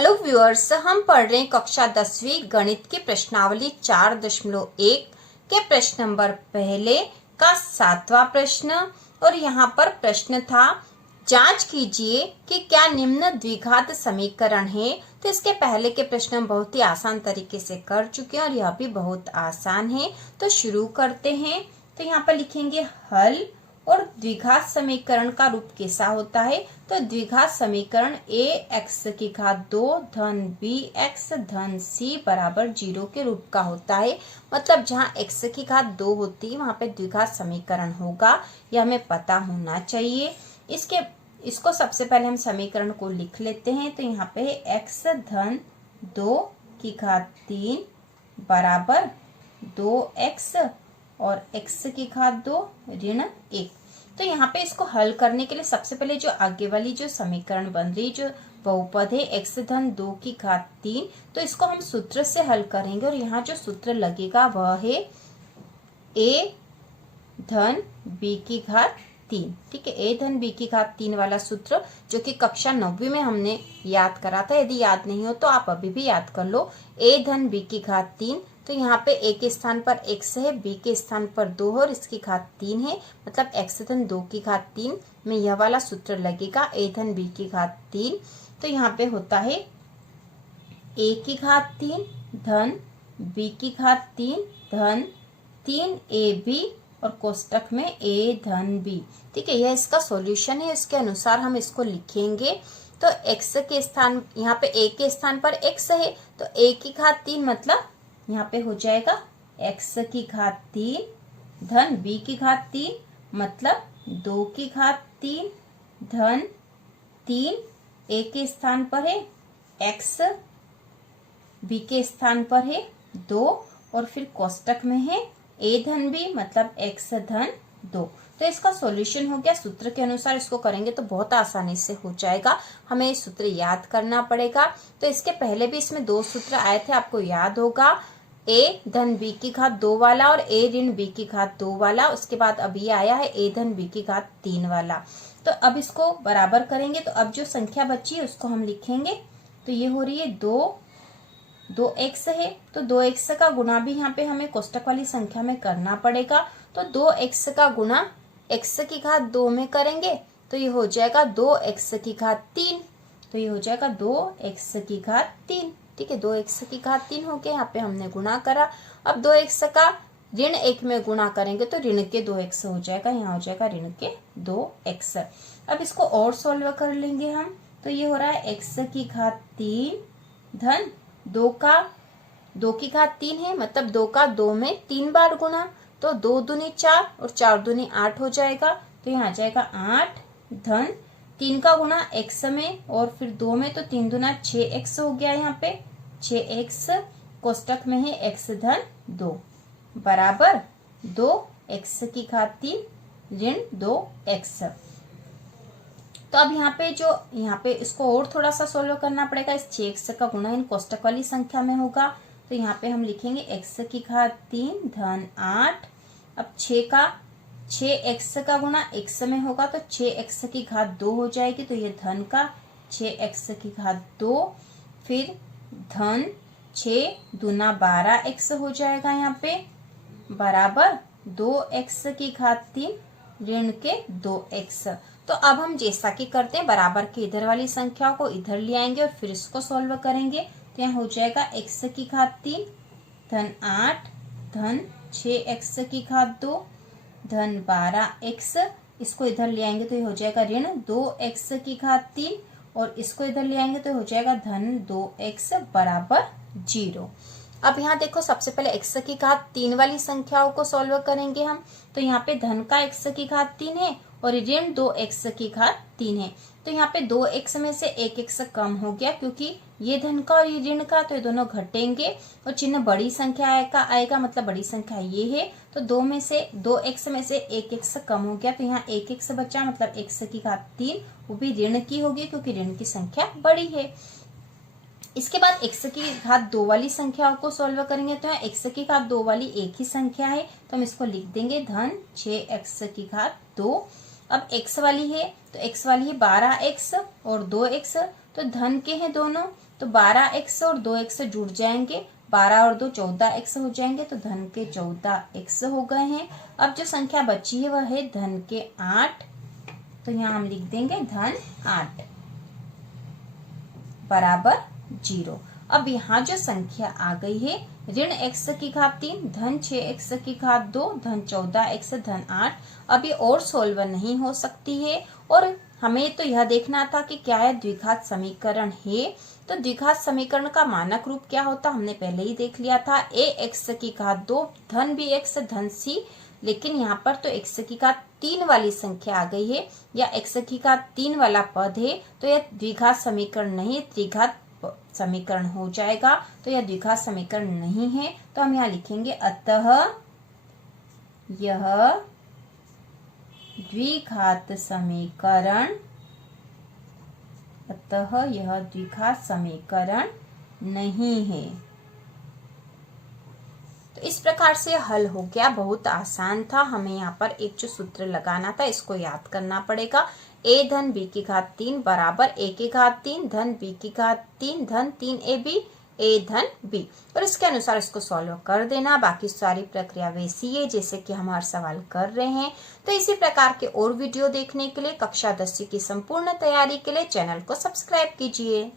Hello viewers, हम पढ़ रहे हैं कक्षा 10वीं गणित की प्रश्नावली 4.1 के प्रश्न नंबर पहले का 7वां प्रश्न। और यहाँ पर प्रश्न था, जांच कीजिए कि क्या निम्न द्विघात समीकरण है। तो इसके पहले के प्रश्न हम बहुत ही आसान तरीके से कर चुके हैं और यह भी बहुत आसान है। तो शुरू करते हैं। तो यहाँ पर लिखेंगे हल। और द्विघात समीकरण का रूप कैसा होता है। तो द्विघात समीकरण ax2 धन bx धन c बराबर 0 के रूप का होता है। मतलब जहाँ x2 होती है वहां पे द्विघात समीकरण होगा, यह हमें पता होना चाहिए। इसको सबसे पहले हम समीकरण को लिख लेते हैं। तो यहाँ पे x धन 2 बराबर 2x और x2 ऋण 1। तो यहाँ पे इसको हल करने के लिए सबसे पहले जो आगे वाली जो समीकरण बन रही जो बहुपद है x धन 2 तो इसको हम सूत्र से हल करेंगे। और यहाँ जो सूत्र लगेगा वह है a धन b3। ठीक है, a धन b3 वाला सूत्र जो कि कक्षा 9वीं में हमने याद करा था। यदि याद नहीं हो तो आप अभी भी याद कर लो। a धन b3, तो यहाँ पे a के स्थान पर x है, b के स्थान पर 2 है और इसकी घात 3 है। मतलब x धन 2 में यह वाला सूत्र लगेगा a धन b3। तो यहाँ पे होता है a3 धन b3 धन 3ab और कोष्टक में a धन b। ठीक है, यह इसका सॉल्यूशन है। इसके अनुसार हम इसको लिखेंगे। तो x के स्थान, यहाँ पे a के स्थान पर x है तो a3 मतलब यहाँ पे हो जाएगा x3 धन b3 मतलब 2 धन 3। a के स्थान पर है x, b के स्थान पर है 2 और फिर कोष्टक में है a धन b मतलब x धन 2। तो इसका सॉल्यूशन हो गया। सूत्र के अनुसार इसको करेंगे तो बहुत आसानी से हो जाएगा। हमें ये सूत्र याद करना पड़ेगा। तो इसके पहले भी इसमें 2 सूत्र आए थे, आपको याद होगा, a धन b3 वाला और a ऋण b3 वाला। उसके बाद अभी आया है a धन b3 वाला। तो अब इसको बराबर करेंगे। तो अब जो संख्या बची है उसको हम लिखेंगे। तो ये हो रही है 2x है। तो 2x का गुणा भी यहाँ पे हमें कोष्टक वाली संख्या में करना पड़ेगा। तो 2x का गुणा x2 में करेंगे तो ये हो जाएगा 2x3। तो ये हो जाएगा 2x3। ठीक है, 2x3 हो गया। यहाँ पे हमने गुणा करा। अब 2x का ऋण 1 में गुणा करेंगे तो ऋण के 2x हो जाएगा। यहाँ हो जाएगा ऋण के 2x। अब इसको और सॉल्व कर लेंगे हम। तो ये हो रहा है x3 धन 2 है मतलब 2 का 2 में 3 बार गुणा। तो 2 दूनी 4 और 4 दूनी 8 हो जाएगा। तो यहाँ आ जाएगा 8 धन 3 का गुणा x में और फिर 2 में, तो 3 दूना 6x हो गया। यहाँ पे 6x कोष्टक में है x धन 2 बराबर 2x3 ऋण 2x। तो अब यहाँ पे इसको और थोड़ा सा सोल्व करना पड़ेगा। इस 6x का गुणा इन कोष्टक वाली संख्या में होगा। तो यहाँ पे हम लिखेंगे x3 धन 8। अब 6x का गुणा x में होगा तो 6x2 हो जाएगी। तो ये धन का 6x2 फिर धन 6 दूना 12x हो जाएगा यहाँ पे बराबर 2x3 ऋण के 2x। तो अब हम जैसा कि करते हैं, बराबर के इधर वाली संख्या को इधर ले आएंगे और फिर इसको सॉल्व करेंगे। तो यहाँ हो जाएगा x3 धन 8 धन 6x2 धन 12x। इसको इधर ले आएंगे तो ये हो जाएगा ऋण 2x3 और इसको इधर ले आएंगे तो हो जाएगा धन 2x बराबर 0। अब यहाँ देखो, सबसे पहले x3 वाली संख्याओं को सॉल्व करेंगे हम। तो यहाँ पे धन का x3 है और ऋण 2x3 है। तो यहाँ पे 2x में से 1x कम हो गया क्योंकि ये धन का और ये ऋण का, तो ये दोनों घटेंगे और चिन्ह बड़ी संख्या आएगा मतलब बड़ी संख्या ये है। तो 2x में से 1x कम हो गया। तो यहाँ 1x बचा मतलब x3 वो भी ऋण की होगी क्योंकि ऋण की संख्या बड़ी है। इसके बाद x2 वाली संख्या को सॉल्व करेंगे। तो यहाँ x2 वाली एक ही संख्या है तो हम इसको लिख देंगे धन 6x2 अब x वाली है तो x वाली है 12x और 2x, तो धन के हैं दोनों, तो 12x और 2x जुड़ जाएंगे, 12 और 2 14x हो जाएंगे, तो धन के 14x हो गए हैं। अब जो संख्या बची है वह है धन के 8, तो यहाँ हम लिख देंगे धन 8 बराबर 0। अब यहाँ जो संख्या आ गई है ऋण x की घात 3 धन 6x की घात 2 धन 14x धन 8, अब ये और सोल्व नहीं हो सकती है, और हमें तो यह देखना था कि क्या यह द्विघात समीकरण है। तो द्विघात समीकरण का मानक रूप क्या होता हमने पहले ही देख लिया था, ax की घात 2 धन bx धन c, लेकिन यहाँ पर तो x की घात 3 वाली संख्या आ गई है या x की घात 3 वाला पद है, तो यह द्विघात समीकरण नहीं त्रिघात समीकरण हो जाएगा, तो यह द्विघात समीकरण नहीं है। तो हम यहाँ लिखेंगे अतः यह द्विघात समीकरण, अतः यह द्विघात समीकरण नहीं है। तो इस प्रकार से हल हो गया, बहुत आसान था। हमें यहाँ पर एक जो सूत्र लगाना था इसको याद करना पड़ेगा, a धन b की घात 3 बराबर a की घात 3 धन b की घात 3 धन 3ab a धन b, और इसके अनुसार इसको सॉल्व कर देना। बाकी सारी प्रक्रिया वैसी है जैसे कि हम हर सवाल कर रहे हैं। तो इसी प्रकार के और वीडियो देखने के लिए कक्षा 10वीं की संपूर्ण तैयारी के लिए चैनल को सब्सक्राइब कीजिए।